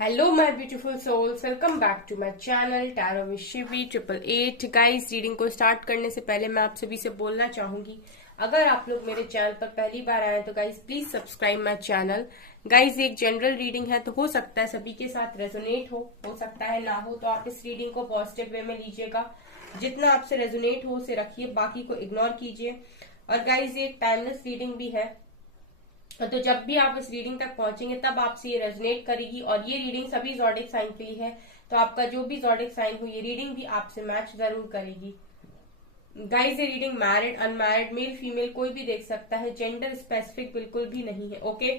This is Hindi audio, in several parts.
Hello my beautiful souls, welcome back to my channel tarot with Shivi 888। Guys, reading को स्टार्ट करने से पहले मैं आप सभी से बोलना चाहूंगी, अगर आप लोग मेरे चैनल पर पहली बार आए तो guys please subscribe my channel. Guys, एक जनरल रीडिंग है तो हो सकता है सभी के साथ रेजोनेट हो सकता है ना हो, तो आप इस रीडिंग को पॉजिटिव वे में लीजिएगा। जितना आपसे रेजोनेट हो उसे रखिए, बाकी को इग्नोर कीजिए। और गाइस, ये एक टाइमलेस रीडिंग भी है, तो जब भी आप इस रीडिंग तक पहुंचेंगे तब आपसे ये रेजोनेट करेगी। और ये रीडिंग सभी जॉडिक साइन के लिए है, तो आपका जो भी जॉडिक साइन हो ये रीडिंग भी आपसे मैच जरूर करेगी। गाइस, ये reading married unmarried male female कोई भी देख सकता है, जेंडर स्पेसिफिक बिल्कुल भी नहीं है। ओके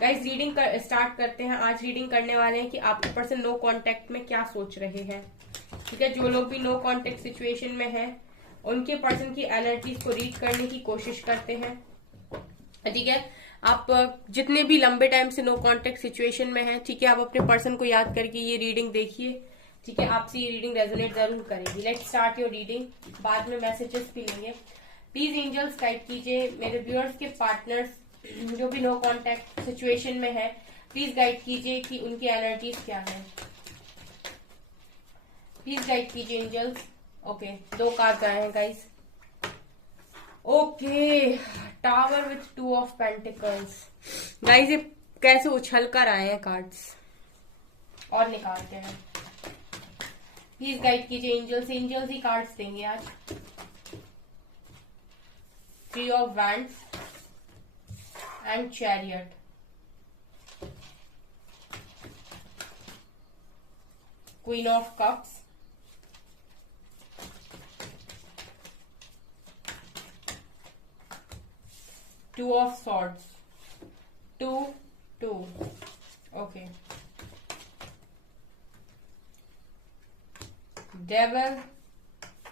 गाइस, रीडिंग स्टार्ट करते हैं। आज रीडिंग करने वाले हैं कि आपके पर्सन नो कांटेक्ट में क्या सोच रहे हैं। ठीक है, जो लोग भी नो कांटेक्ट सिचुएशन में है उनके पर्सन की एनर्जीज को रीड करने की कोशिश करते हैं। ठीक है, आप जितने भी लंबे टाइम से नो कांटेक्ट सिचुएशन में हैं, ठीक है, आप अपने पर्सन को याद करके ये रीडिंग देखिए। ठीक है, आपसे ये रीडिंग रेजोनेट जरूर करेगी। लेट्स स्टार्ट योर रीडिंग, बाद में मैसेजेस भी लेंगे। प्लीज एंजल्स गाइड कीजिए मेरे व्यूअर्स के पार्टनर्स जो भी नो कांटेक्ट सिचुएशन में है, प्लीज गाइड कीजिए कि उनकी एनर्जीज क्या है। प्लीज गाइड कीजिए एंजल्स। ओके, 2 कार्ड आए हैं guys. Okay, tower with 2 of pentacles. Guys, ये कैसे उछल कर आए हैं कार्ड्स, और निकालते हैं। प्लीज गाइड कीजिए एंजल्स, एंजल्स ही कार्ड्स देंगे आज। 3 of wands and chariot. Queen of cups, 2 of swords, 2, 2. Okay. Devil,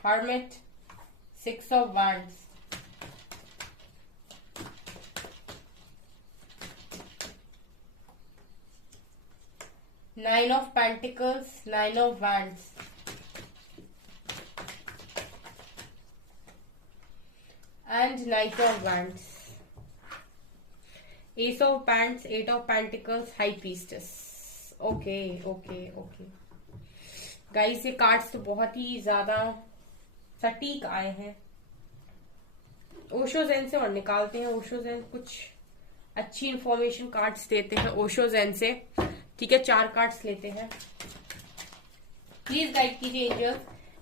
Hermit, 6 of wands. Nine of pentacles, 9 of wands. And Knight of wands. Ace of Wands, 8 of Pentacles, High Priestess. Okay okay okay guys, ये कार्ड्स तो बहुत ही ज्यादा सटीक आए हैं। ओशो ज़ेन से और निकालते हैं। ओशो ज़ेन कुछ अच्छी इंफॉर्मेशन कार्ड्स देते हैं ओशो ज़ेन से। ठीक है, 4 कार्ड्स लेते हैं। प्लीज गाइड कीजिए एंजल्स,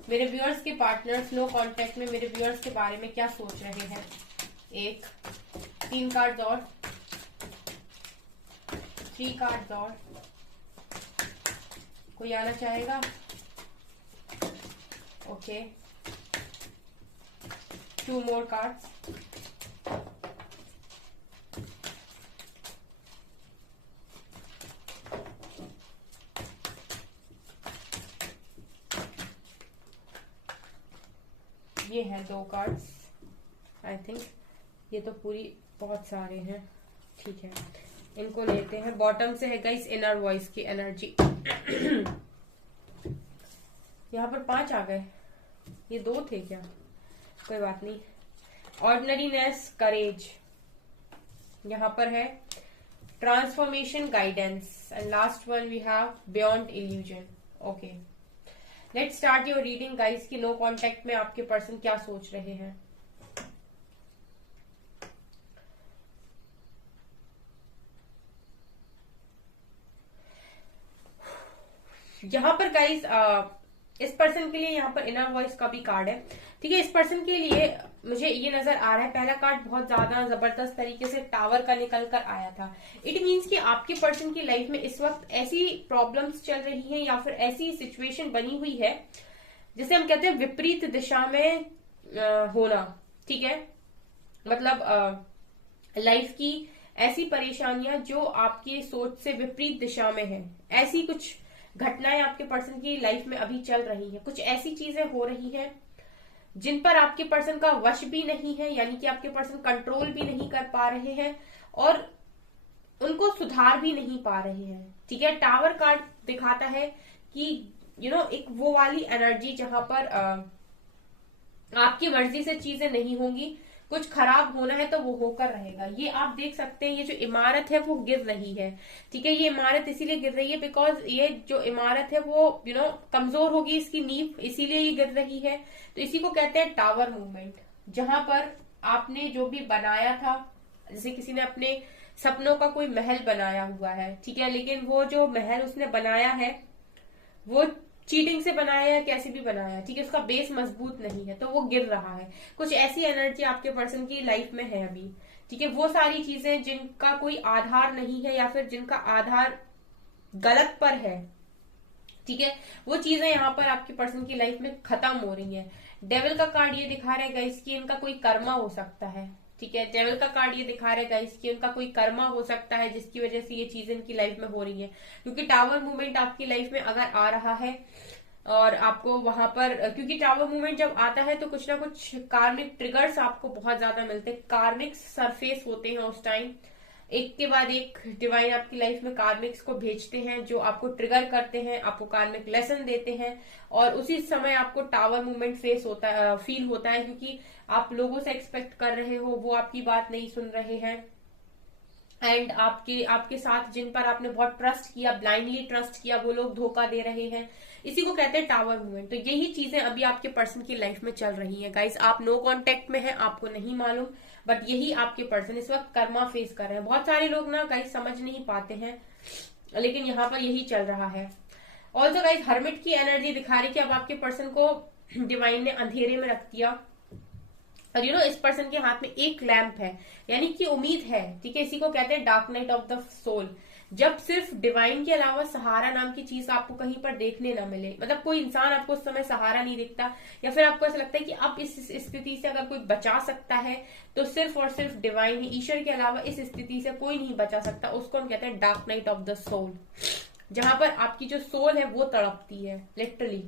मेरे व्यूअर्स के पार्टनर्स नो कांटेक्ट में मेरे व्यूअर्स के बारे में क्या सोच रहे हैं। 1, 3 कार्ड्स और, 3 कार्ड्स और। कोई आना चाहेगा? Okay, 2 more cards. ये हैं 2 कार्ड्स। आई थिंक ये तो पूरी बहुत सारे हैं। ठीक है, इनको लेते हैं। बॉटम से है गाइस इनर वॉइस की एनर्जी। यहाँ पर 5 आ गए, ये 2 थे क्या? कोई बात नहीं। ऑर्डिनरीनेस, करेज, यहाँ पर है transformation, guidance, and last one we have beyond illusion. Okay, let's start your reading guys की नो कांटेक्ट में आपके पर्सन क्या सोच रहे हैं। यहाँ पर गाइस इस पर्सन के लिए यहाँ पर इनर वॉइस का भी कार्ड है। ठीक है, इस पर्सन के लिए मुझे ये नजर आ रहा है, पहला कार्ड बहुत ज्यादा जबरदस्त तरीके से टावर का निकल कर आया था। इट मीन्स कि आपके पर्सन की लाइफ में इस वक्त ऐसी प्रॉब्लम्स चल रही हैं या फिर ऐसी सिचुएशन बनी हुई है जिसे हम कहते हैं विपरीत दिशा में होना। ठीक है, मतलब लाइफ की ऐसी परेशानियां जो आपकी सोच से विपरीत दिशा में है, ऐसी कुछ घटनाएं आपके पर्सन की लाइफ में अभी चल रही हैं। कुछ ऐसी चीजें हो रही हैं जिन पर आपके पर्सन का वश भी नहीं है, यानी कि आपके पर्सन कंट्रोल भी नहीं कर पा रहे हैं और उनको सुधार भी नहीं पा रहे हैं। ठीक है, टावर कार्ड दिखाता है कि एक वो वाली एनर्जी जहां पर आपकी मर्जी से चीजें नहीं होंगी, कुछ खराब होना है तो वो होकर रहेगा। ये आप देख सकते हैं, ये जो इमारत है वो गिर रही है, ठीक है। ये इमारत इसीलिए गिर रही है बिकॉज ये जो इमारत है वो कमजोर होगी, इसकी नींव, इसीलिए ये गिर रही है। तो इसी को कहते हैं टावर मूवमेंट, जहां पर आपने जो भी बनाया था, जैसे किसी ने अपने सपनों का कोई महल बनाया हुआ है, ठीक है, लेकिन वो जो महल उसने बनाया है वो चीटिंग से बनाया या कैसे भी बनाया, ठीक है, उसका बेस मजबूत नहीं है तो वो गिर रहा है। कुछ ऐसी एनर्जी आपके पर्सन की लाइफ में है अभी, ठीक है। वो सारी चीजें जिनका कोई आधार नहीं है या फिर जिनका आधार गलत पर है, ठीक है, वो चीजें यहाँ पर आपके पर्सन की लाइफ में खत्म हो रही हैं। डेविल का कार्ड ये दिखा रहा है गाइस कि इनका कोई कर्मा हो सकता है, ठीक है। डेविल का कार्ड ये दिखा रहा है गाइस कि उनका कोई कर्मा हो सकता है जिसकी वजह से ये चीजें इनकी लाइफ में हो रही है। क्योंकि टावर मूवमेंट आपकी लाइफ में अगर आ रहा है और आपको वहां पर, क्योंकि टावर मूवमेंट जब आता है तो कुछ ना कुछ कार्मिक ट्रिगर्स आपको बहुत ज्यादा मिलते हैं, कार्मिक सरफेस होते हैं उस टाइम, एक के बाद एक डिवाइन आपकी लाइफ में कार्मिक्स को भेजते हैं जो आपको ट्रिगर करते हैं, आपको कार्मिक लेसन देते हैं। और उसी समय आपको टावर मूवमेंट फेस होता है, फील होता है, क्योंकि आप लोगों से एक्सपेक्ट कर रहे हो, वो आपकी बात नहीं सुन रहे हैं, एंड आपके आपके साथ जिन पर आपने बहुत ट्रस्ट किया, ब्लाइंडली ट्रस्ट किया, वो लोग धोखा दे रहे हैं। इसी को कहते हैं टावर मूवमेंट। तो यही चीजें अभी आपके पर्सन की लाइफ में चल रही है गाइस। आप नो कांटेक्ट में हैं, आपको नहीं मालूम, बट यही आपके पर्सन इस वक्त कर्मा फेस कर रहे हैं। बहुत सारे लोग ना गाइस समझ नहीं पाते हैं, लेकिन यहाँ पर यही चल रहा है। ऑल्सो गाइस हर्मिट की एनर्जी दिखा रही कि अब आपके पर्सन को डिवाइन ने अंधेरे में रख दिया, और इस पर्सन के हाथ में एक लैंप है, यानी कि उम्मीद है, ठीक है। इसी को कहते हैं dark night of the soul. जब सिर्फ डिवाइन के अलावा सहारा नाम की चीज आपको कहीं पर देखने ना मिले, मतलब कोई इंसान आपको उस समय सहारा नहीं दिखता, या फिर आपको ऐसा लगता है कि अब इस स्थिति से अगर कोई बचा सकता है तो सिर्फ और सिर्फ डिवाइन ही, ईश्वर के अलावा इस स्थिति से कोई नहीं बचा सकता, उसको हम कहते हैं dark night of the soul, जहां पर आपकी जो सोल है वो तड़पती है लिटरली।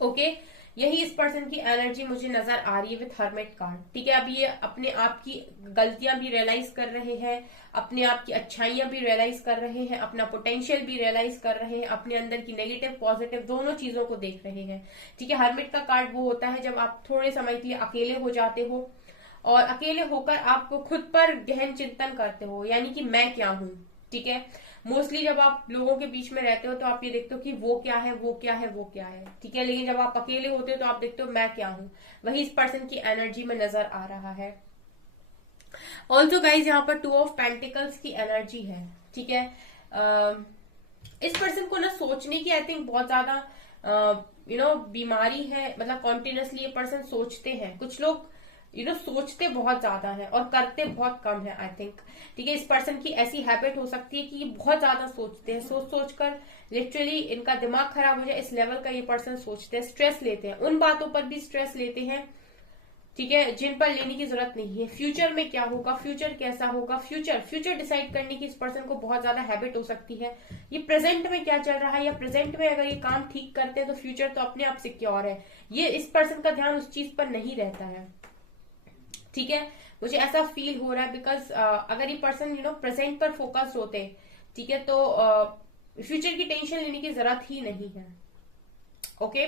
ओके, यही इस पर्सन की एनर्जी मुझे नजर आ रही है विथ हर्मिट कार्ड, ठीक है। अभी ये अपने आप की गलतियां भी रियलाइज कर रहे हैं, अपने आप की अच्छाइयां भी रियलाइज कर रहे हैं, अपना पोटेंशियल भी रियलाइज कर रहे हैं, अपने अंदर की नेगेटिव पॉजिटिव दोनों चीजों को देख रहे हैं, ठीक है। हर्मिट का कार्ड वो होता है जब आप थोड़े समय के लिए अकेले हो जाते हो और अकेले होकर आप खुद पर गहन चिंतन करते हो, यानी कि मैं क्या हूं, ठीक है। मोस्टली जब आप लोगों के बीच में रहते हो तो आप ये देखते हो कि वो क्या है, वो क्या है, वो क्या है, ठीक है। लेकिन जब आप अकेले होते हो तो आप देखते हो मैं क्या हूं। वही इस पर्सन की एनर्जी में नजर आ रहा है। ऑल्सो गाइज यहाँ पर 2 ऑफ पेंटिकल्स की एनर्जी है, ठीक है। इस पर्सन को ना सोचने की आई थिंक बहुत ज्यादा बीमारी है, मतलब कॉन्टिन्यूसली ये पर्सन सोचते हैं। कुछ लोग सोचते बहुत ज्यादा है और करते बहुत कम है आई थिंक, ठीक है। इस पर्सन की ऐसी हैबिट हो सकती है कि ये बहुत ज्यादा सोचते हैं, सोच सोच कर लिटरली इनका दिमाग खराब हो जाए इस लेवल का ये पर्सन सोचते हैं, स्ट्रेस लेते हैं, उन बातों पर भी स्ट्रेस लेते हैं, ठीक है, जिन पर लेने की जरूरत नहीं है। फ्यूचर में क्या होगा, फ्यूचर कैसा होगा, फ्यूचर डिसाइड करने की इस पर्सन को बहुत ज्यादा हैबिट हो सकती है। ये प्रेजेंट में क्या चल रहा है या प्रेजेंट में अगर ये काम ठीक करते हैं तो फ्यूचर तो अपने आप सिक्योर है। ये इस पर्सन का ध्यान उस चीज पर नहीं रहता है, ठीक है। मुझे ऐसा फील हो रहा है बिकॉज अगर ये पर्सन प्रेजेंट पर फोकस होते, ठीक है, तो फ्यूचर की टेंशन लेने की जरूरत ही नहीं है। ओके,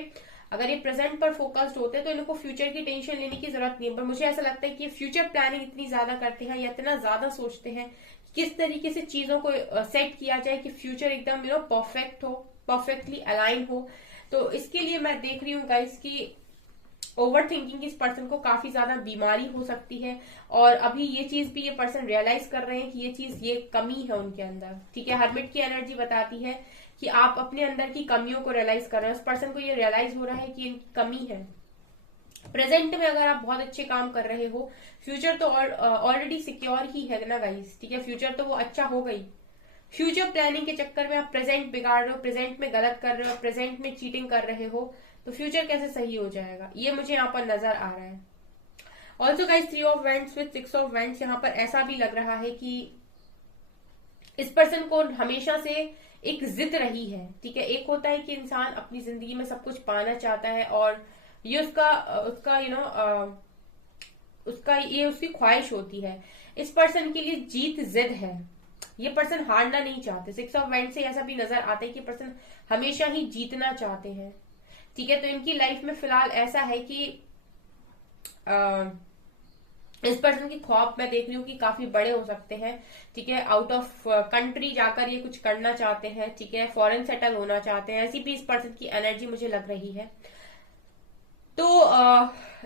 अगर ये प्रेजेंट पर फोकस्ड होते तो इनको फ्यूचर की टेंशन लेने की जरूरत नहीं है। पर मुझे ऐसा लगता है कि फ्यूचर प्लानिंग इतनी ज्यादा करते हैं या इतना ज्यादा सोचते हैं किस तरीके से चीजों को सेट किया जाए कि फ्यूचर एकदम परफेक्ट हो, परफेक्टली अलाइन हो। तो इसके लिए मैं देख रही हूँ गाइस की ओवर थिंकिंग इस पर्सन को काफी ज्यादा बीमारी हो सकती है, और अभी ये चीज भी ये पर्सन रियलाइज कर रहे हैं कि ये कमी है उनके अंदर, ठीक है। हर्मिट की एनर्जी बताती है कि आप अपने अंदर की कमियों को रियलाइज कर रहे हैं। उस पर्सन को ये रियलाइज हो रहा है कि इनकी कमी है। प्रेजेंट में अगर आप बहुत अच्छे काम कर रहे हो, फ्यूचर तो ऑलरेडी सिक्योर ही है ना गाइस, ठीक है। फ्यूचर तो वो अच्छा हो गई। फ्यूचर प्लानिंग के चक्कर में आप प्रेजेंट बिगाड़ रहे हो, प्रेजेंट में गलत कर रहे हो, प्रेजेंट में चीटिंग कर रहे हो, तो फ्यूचर कैसे सही हो जाएगा, ये मुझे यहाँ पर नजर आ रहा है। Also guys 3 of vents with 6 of vents, यहाँ पर ऐसा भी लग रहा है कि इस पर्सन को हमेशा से एक जिद रही है, ठीक है। एक होता है कि इंसान अपनी जिंदगी में सब कुछ पाना चाहता है और ये उसकी ख्वाहिश होती है। इस पर्सन के लिए जीत जिद है, ये पर्सन हारना नहीं चाहते। 6 ऑफ वेंट्स से ऐसा भी नजर आता है कि पर्सन हमेशा ही जीतना चाहते हैं, ठीक है। तो इनकी लाइफ में फिलहाल ऐसा है कि इस पर्सन की ख्वाब मैं देख रही हूँ कि काफी बड़े हो सकते हैं, ठीक है। आउट ऑफ कंट्री जाकर ये कुछ करना चाहते हैं, ठीक है। फॉरेन सेटल होना चाहते हैं, ऐसी भी इस पर्सन की एनर्जी मुझे लग रही है। तो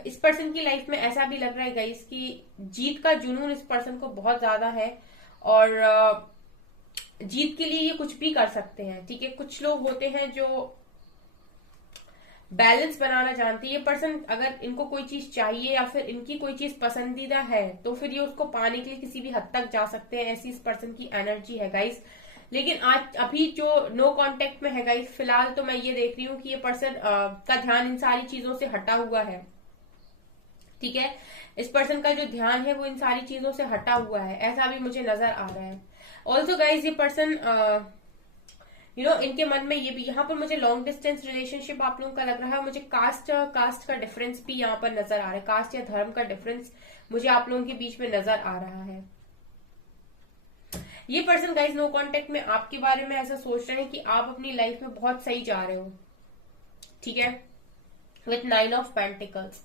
इस पर्सन की लाइफ में ऐसा भी लग रहा है गाइस कि जीत का जुनून इस पर्सन को बहुत ज्यादा है, और जीत के लिए ये कुछ भी कर सकते हैं, ठीक है। कुछ लोग होते हैं जो बैलेंस बनाना जानते हैं। ये पर्सन अगर इनको कोई चीज चाहिए या फिर इनकी कोई चीज पसंदीदा है तो फिर ये उसको पाने के लिए किसी भी हद तक जा सकते हैं, ऐसी इस पर्सन की एनर्जी है गाइस। लेकिन आज अभी जो नो कांटेक्ट में है गाइस, फिलहाल तो मैं ये देख रही हूँ कि ये पर्सन का ध्यान इन सारी चीजों से हटा हुआ है, ठीक है। इस पर्सन का जो ध्यान है वो इन सारी चीजों से हटा हुआ है, ऐसा भी मुझे नजर आ रहा है। ऑल्सो गाइज ये पर्सन इनके मन में ये भी, यहाँ पर मुझे लॉन्ग डिस्टेंस रिलेशनशिप आप लोगों का लग रहा है। मुझे कास्ट का डिफरेंस भी यहाँ पर नजर आ रहा है, कास्ट या धर्म का डिफरेंस मुझे आप लोगों के बीच में नजर आ रहा है। ये पर्सन गाइज नो कांटेक्ट में आपके बारे में ऐसा सोच रहे हैं कि आप अपनी लाइफ में बहुत सही जा रहे हो, ठीक है। विथ 9 ऑफ पेंटिकल्स,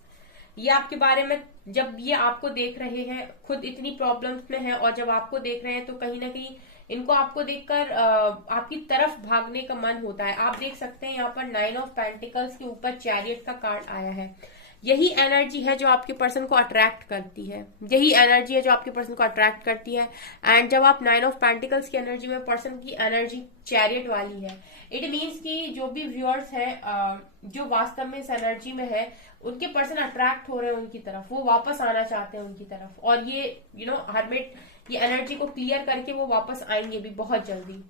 ये आपके बारे में जब ये आपको देख रहे हैं, खुद इतनी प्रॉब्लम्स में है, और जब आपको देख रहे हैं तो कहीं ना कहीं इनको आपको देखकर आपकी तरफ भागने का मन होता है। आप देख सकते हैं यहाँ पर 9 ऑफ पेंटिकल्स के ऊपर चैरियट का कार्ड आया है। यही एनर्जी है जो आपके पर्सन को अट्रैक्ट करती है, यही एनर्जी है जो आपके पर्सन को अट्रैक्ट करती है। एंड जब आप 9 ऑफ पेंटिकल्स की एनर्जी में, पर्सन की एनर्जी चैरियट वाली है, इट मीन्स कि जो भी व्यूअर्स हैं जो वास्तव में इस एनर्जी में है, उनके पर्सन अट्रैक्ट हो रहे हैं उनकी तरफ, वो वापस आना चाहते हैं उनकी तरफ, और ये हरमेट ये एनर्जी को क्लियर करके वो वापस आएंगे भी बहुत जल्दी,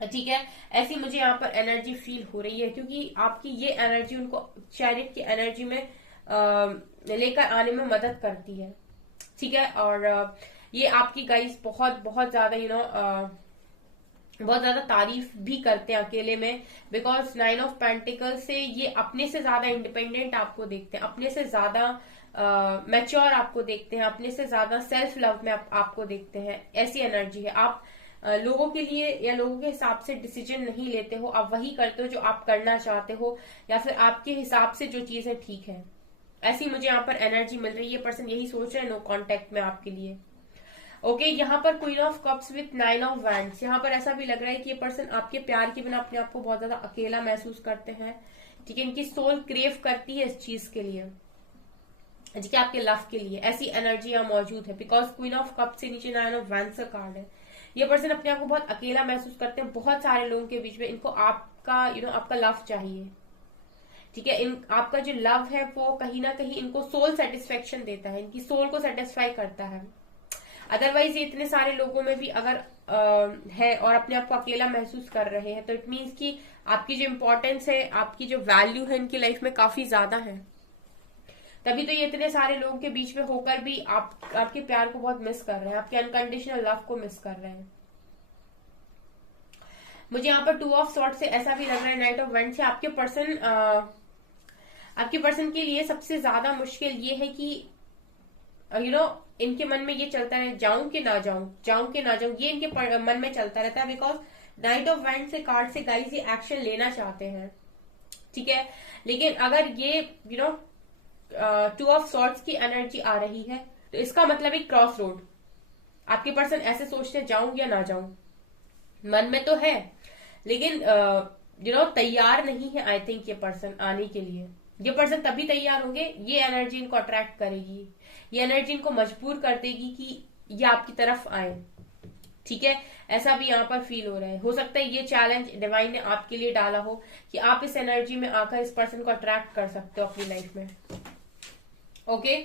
ठीक है। ऐसी मुझे यहाँ पर एनर्जी फील हो रही है, क्योंकि आपकी ये एनर्जी उनको चैरिट की एनर्जी में लेकर आने में मदद करती है, ठीक है। और ये आपकी गाइस बहुत बहुत ज्यादा बहुत ज्यादा तारीफ भी करते हैं अकेले में, बिकॉज 9 ऑफ पेंटिकल से ये अपने से ज्यादा इंडिपेंडेंट आपको देखते हैं, अपने से ज्यादा मैच्योर आपको देखते हैं, अपने से ज्यादा सेल्फ लव में आपको देखते हैं। ऐसी एनर्जी है। आप लोगों के लिए या लोगों के हिसाब से डिसीजन नहीं लेते हो, आप वही करते हो जो आप करना चाहते हो, या फिर आपके हिसाब से जो चीजें ठीक है। ऐसी मुझे यहाँ पर एनर्जी मिल रही है। पर्सन यही सोच रहे हैं नो कांटेक्ट में आपके लिए। ओके, यहाँ पर queen of cups with 9 of wands, यहाँ पर ऐसा भी लग रहा है कि ये पर्सन आपके प्यार के बिना अपने आप को बहुत ज्यादा अकेला महसूस करते हैं, ठीक है। इनकी सोल क्रेव करती है इस चीज के लिए, ठीक है, आपके लव के लिए। ऐसी एनर्जी यहाँ मौजूद है, बिकॉज क्वीन ऑफ कप से नीचे 9 ऑफ वैंड्स का कार्ड है। ये पर्सन अपने आप को बहुत अकेला महसूस करते हैं बहुत सारे लोगों के बीच में। इनको आपका आपका लव चाहिए, ठीक है। आपका जो लव है वो कहीं ना कहीं इनको सोल सेटिस्फेक्शन देता है, इनकी सोल को सेटिस्फाई करता है। अदरवाइज ये इतने सारे लोगों में भी अगर है और अपने आप को अकेला महसूस कर रहे हैं, तो इट मीन्स कि आपकी जो इम्पोर्टेंस है, आपकी जो वैल्यू है इनकी लाइफ में काफी ज्यादा है। तभी तो ये इतने सारे लोगों के बीच में होकर भी आपके प्यार को बहुत मिस कर रहे हैं, आपके अनकंडीशनल लव को मिस कर रहे हैं। मुझे यहाँ पर 2 ऑफ सॉर्ट से ऐसा भी लग रहा है, नाइट ऑफ वेंट से आपके पर्सन के लिए सबसे ज्यादा मुश्किल ये है कि इनके मन में ये चलता है, जाऊं कि ना जाऊं, जाऊं कि ना जाऊं, ये इनके मन में चलता रहता है। बिकॉज नाइट ऑफ वेंट से कार्ड से गाइस ये एक्शन लेना चाहते हैं, ठीक है। लेकिन अगर ये 2 ऑफ सॉर्ट्स की एनर्जी आ रही है, तो इसका मतलब एक क्रॉस रोड। आपके पर्सन ऐसे सोचते हैं, जाऊं या ना जाऊं, मन में तो है लेकिन तैयार नहीं है। आई थिंक ये पर्सन आने के लिए, ये पर्सन तभी तैयार होंगे, ये एनर्जी इनको अट्रैक्ट करेगी, ये एनर्जी इनको मजबूर कर देगी कि ये आपकी तरफ आए, ठीक है। ऐसा भी यहाँ पर फील हो रहा है। हो सकता है ये चैलेंज डिवाइन ने आपके लिए डाला हो कि आप इस एनर्जी में आकर इस पर्सन को अट्रैक्ट कर सकते हो अपनी लाइफ में। ओके,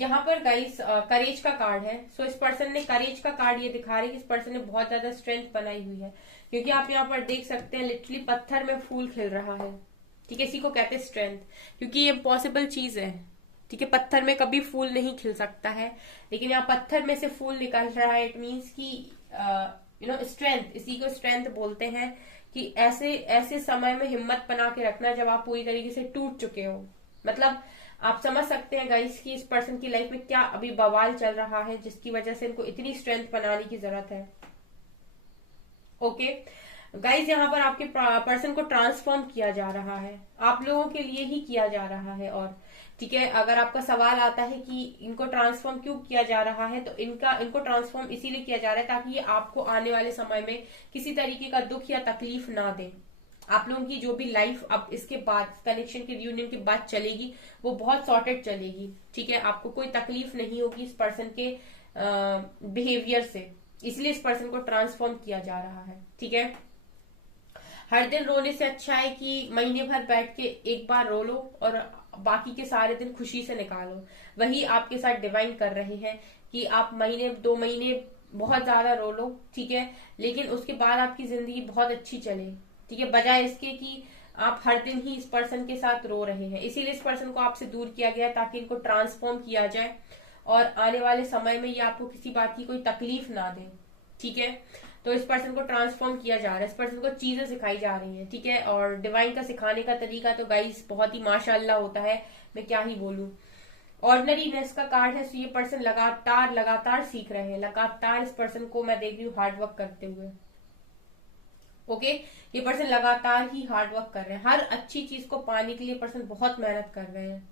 यहाँ पर गाइस करेज का कार्ड है। सो इस पर्सन ने करेज का कार्ड ये दिखा रहे कि इस पर्सन ने बहुत ज्यादा स्ट्रेंथ बनाई हुई है, क्योंकि आप यहाँ पर देख सकते हैं लिटरली पत्थर में फूल खिल रहा है, ठीक है। इसी को कहते हैं स्ट्रेंथ, क्योंकि ये पॉसिबल चीज है, ठीक है। पत्थर में कभी फूल नहीं खिल सकता है, लेकिन यहाँ पत्थर में से फूल निकल रहा है। इट मीन्स की स्ट्रेंथ, इसी को स्ट्रेंथ बोलते हैं कि ऐसे ऐसे समय में हिम्मत बना के रखना जब आप पूरी तरीके से टूट चुके हो। मतलब आप समझ सकते हैं गाइस कि इस पर्सन की लाइफ में क्या अभी बवाल चल रहा है, जिसकी वजह से इनको इतनी स्ट्रेंथ बनाने की जरूरत है। ओके गाइस, यहाँ पर आपके पर्सन को ट्रांसफॉर्म किया जा रहा है, आप लोगों के लिए ही किया जा रहा है। और ठीक है, अगर आपका सवाल आता है कि इनको ट्रांसफॉर्म क्यों किया जा रहा है, तो इनको ट्रांसफॉर्म इसीलिए किया जा रहा है ताकि ये आपको आने वाले समय में किसी तरीके का दुख या तकलीफ ना दे। आप लोगों की जो भी लाइफ अब इसके बाद कनेक्शन के रियूनियन के बाद चलेगी वो बहुत सॉर्टेड चलेगी। ठीक है, आपको कोई तकलीफ नहीं होगी इस पर्सन के बिहेवियर से, इसलिए इस पर्सन को ट्रांसफॉर्म किया जा रहा है। ठीक है, हर दिन रोने से अच्छा है कि महीने भर बैठ के एक बार रो लो और बाकी के सारे दिन खुशी से निकालो। वही आपके साथ डिवाइन कर रहे हैं कि आप महीने 2 महीने बहुत ज्यादा रो लो, ठीक है, लेकिन उसके बाद आपकी जिंदगी बहुत अच्छी चले। ठीक है, बजाय इसके कि आप हर दिन ही इस पर्सन के साथ रो रहे हैं। इसीलिए इस पर्सन को आपसे दूर किया गया है ताकि इनको ट्रांसफॉर्म किया जाए और आने वाले समय में ये आपको किसी बात की कोई तकलीफ ना दे। ठीक है, तो इस पर्सन को ट्रांसफॉर्म किया जा रहा है, इस पर्सन को चीजें सिखाई जा रही हैं। ठीक है, और डिवाइन का सिखाने का तरीका तो गाइस बहुत ही माशाल्लाह होता है, मैं क्या ही बोलूं। ऑर्डिनरीनेस का कार्ड है, तो ये पर्सन लगातार सीख रहे हैं, लगातार इस पर्सन को मैं देख रही हूँ हार्डवर्क करते हुए। ओके, ये पर्सन लगातार ही हार्डवर्क कर रहे हैं, हर अच्छी चीज को पाने के लिए पर्सन बहुत मेहनत कर रहे हैं।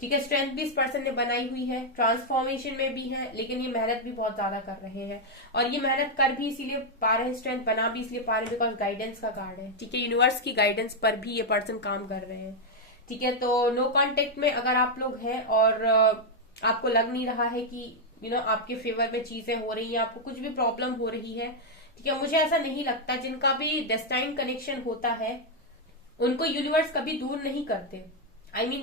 ठीक है, स्ट्रेंथ भी इस पर्सन ने बनाई हुई है, ट्रांसफॉर्मेशन में भी है, लेकिन ये मेहनत भी बहुत ज्यादा कर रहे हैं। और ये मेहनत कर भी इसीलिए पा रहे हैं, स्ट्रेंथ बना भी इसलिए पा रहे हैं बिकॉज गाइडेंस का कार्ड है। ठीक है, यूनिवर्स की गाइडेंस पर भी ये पर्सन काम कर रहे हैं। ठीक है, तो नो कांटेक्ट में अगर आप लोग हैं और आपको लग नहीं रहा है कि आपके फेवर में चीजें हो रही हैं, आपको कुछ भी प्रॉब्लम हो रही है, ठीक है, मुझे ऐसा नहीं लगता, जिनका भी डेस्टाइन कनेक्शन होता है उनको यूनिवर्स कभी दूर नहीं करते।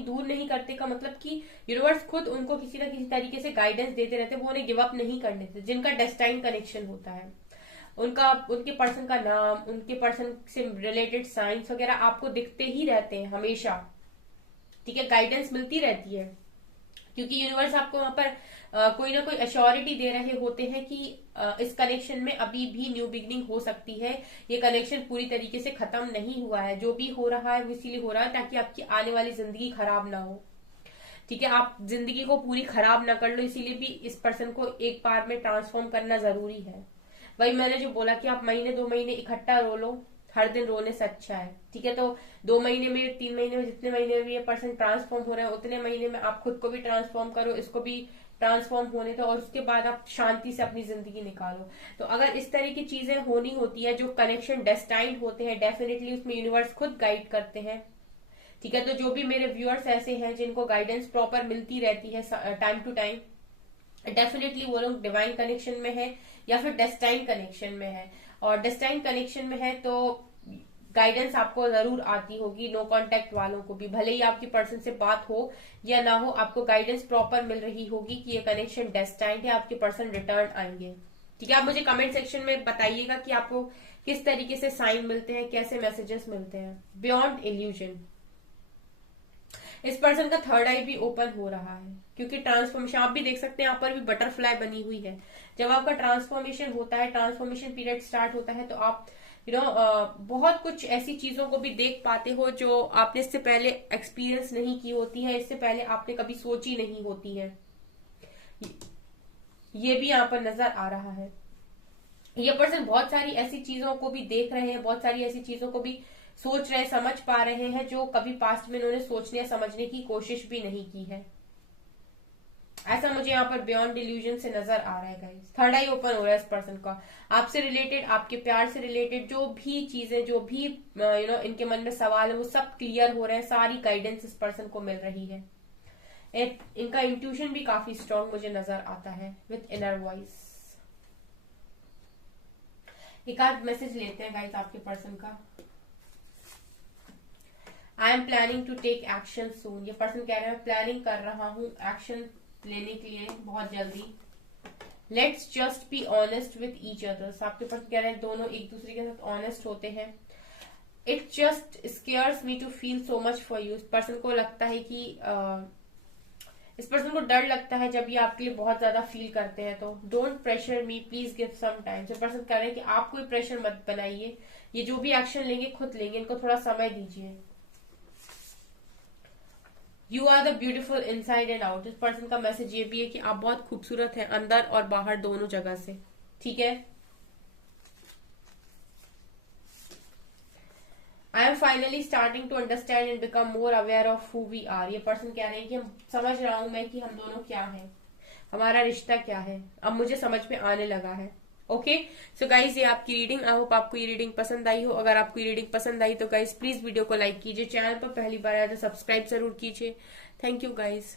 दूर नहीं करते का मतलब कि यूनिवर्स खुद उनको किसी ना किसी तरीके से गाइडेंस देते रहते, वो उन्हें गिव अप नहीं करने देते। जिनका डेस्टाइन कनेक्शन होता है उनके पर्सन का नाम, उनके पर्सन से रिलेटेड साइंस वगैरह आपको दिखते ही रहते हैं हमेशा। ठीक है, गाइडेंस मिलती रहती है क्योंकि यूनिवर्स आपको वहां पर कोई ना कोई अश्योरिटी दे रहे होते हैं कि इस कनेक्शन में अभी भी न्यू बिगनिंग हो सकती है, ये कनेक्शन पूरी तरीके से खत्म नहीं हुआ है, जो भी हो रहा है वो इसीलिए हो रहा है ताकि आपकी आने वाली जिंदगी खराब ना हो। ठीक है, आप जिंदगी को पूरी खराब ना कर लो, इसीलिए भी इस पर्सन को एक बार में ट्रांसफॉर्म करना जरूरी है। वही मैंने जो बोला कि आप महीने 2 महीने इकट्ठा रो लो, हर दिन रोने से अच्छा है। ठीक है, तो 2 महीने में 3 महीने में जितने महीने में ये पर्सन ट्रांसफॉर्म हो रहे हैं उतने महीने में आप खुद को भी ट्रांसफॉर्म करो, इसको भी ट्रांसफॉर्म होने दो और उसके बाद आप शांति से अपनी जिंदगी निकालो। तो अगर इस तरह की चीजें होनी होती है, जो कनेक्शन डेस्टाइंड होते हैं, डेफिनेटली उसमें यूनिवर्स खुद गाइड करते हैं। ठीक है, तो जो भी मेरे व्यूअर्स ऐसे हैं जिनको गाइडेंस प्रॉपर मिलती रहती है टाइम टू टाइम, डेफिनेटली वो लोग डिवाइन कनेक्शन में है या फिर डेस्टाइन कनेक्शन में है। और डेस्टाइन कनेक्शन में है तो गाइडेंस आपको जरूर आती होगी। नो कांटेक्ट वालों को भी, भले ही आपकी पर्सन से बात हो या ना हो, आपको गाइडेंस प्रॉपर मिल रही होगी कि ये कनेक्शन डेस्टाइन्ड है, आपके पर्सन रिटर्न आएंगे। ठीक है, आप मुझे कमेंट सेक्शन में बताइएगा कि आपको किस तरीके से साइन मिलते हैं, कैसे मैसेजेस मिलते हैं। बियॉन्ड इल्यूजन, इस पर्सन का थर्ड आई भी ओपन हो रहा है क्योंकि ट्रांसफॉर्मेशन आप भी देख सकते हैं, यहाँ पर भी बटरफ्लाई बनी हुई है। जब आपका ट्रांसफॉर्मेशन होता है, ट्रांसफॉर्मेशन पीरियड स्टार्ट होता है, तो आप बहुत कुछ ऐसी चीजों को भी देख पाते हो जो आपने इससे पहले एक्सपीरियंस नहीं की होती है, इससे पहले आपने कभी सोची नहीं होती है। ये भी यहाँ पर नजर आ रहा है। ये पर्सन बहुत सारी ऐसी चीजों को भी देख रहे हैं, बहुत सारी ऐसी चीजों को भी सोच रहे, समझ पा रहे हैं जो कभी पास्ट में उन्होंने सोचने या समझने की कोशिश भी नहीं की है। ऐसा मुझे यहाँ पर बियॉन्ड इल्यूजन से नजर आ रहा है गाइस। थर्ड आई ओपन हो रहा है इस पर्सन का, आपसे रिलेटेड, आपके प्यार से रिलेटेड जो भी चीजें, जो भी इनके मन में सवाल है वो सब क्लियर हो रहे हैं, सारी गाइडेंस इस पर्सन को मिल रही है। इनका इंट्यूशन भी काफी स्ट्रांग मुझे नजर आता है विथ इनर वॉइस। एक आध मैसेज लेते हैं गाइस आपके पर्सन का। I am planning to take action soon, ये पर्सन कह रहे हैं प्लानिंग कर रहा हूं एक्शन लेने के लिए बहुत जल्दी। Let's just be honest with each others, आपके पर्सन कह रहे हैं दोनों एक दूसरे के साथ ऑनेस्ट होते हैं। It just scares me to feel so much for you, इस पर्सन को लगता है कि इस पर्सन को डर लगता है जब ये आपके लिए बहुत ज्यादा फील करते हैं। तो don't pressure me, please give some time, इस पर्सन कह रहे हैं कि आप कोई प्रेशर मत बनाइए, ये जो भी एक्शन लेंगे खुद लेंगे, इनको थोड़ा समय दीजिए। You are the beautiful inside and out, इस पर्सन का मैसेज ये भी है कि आप बहुत खूबसूरत हैं अंदर और बाहर दोनों जगह से। ठीक है, I am finally starting to understand and become more aware of who we are. ये पर्सन कह रहे हैं कि हम समझ रहा हूं मैं कि हम दोनों क्या हैं, हमारा रिश्ता क्या है, अब मुझे समझ में आने लगा है। ओके सो गाइज, ये आपकी रीडिंग, आई होप आपको ये रीडिंग पसंद आई हो। अगर आपको ये रीडिंग पसंद आई तो गाइज प्लीज वीडियो को लाइक कीजिए, चैनल पर पहली बार आया तो सब्सक्राइब जरूर कीजिए। Thank you guys.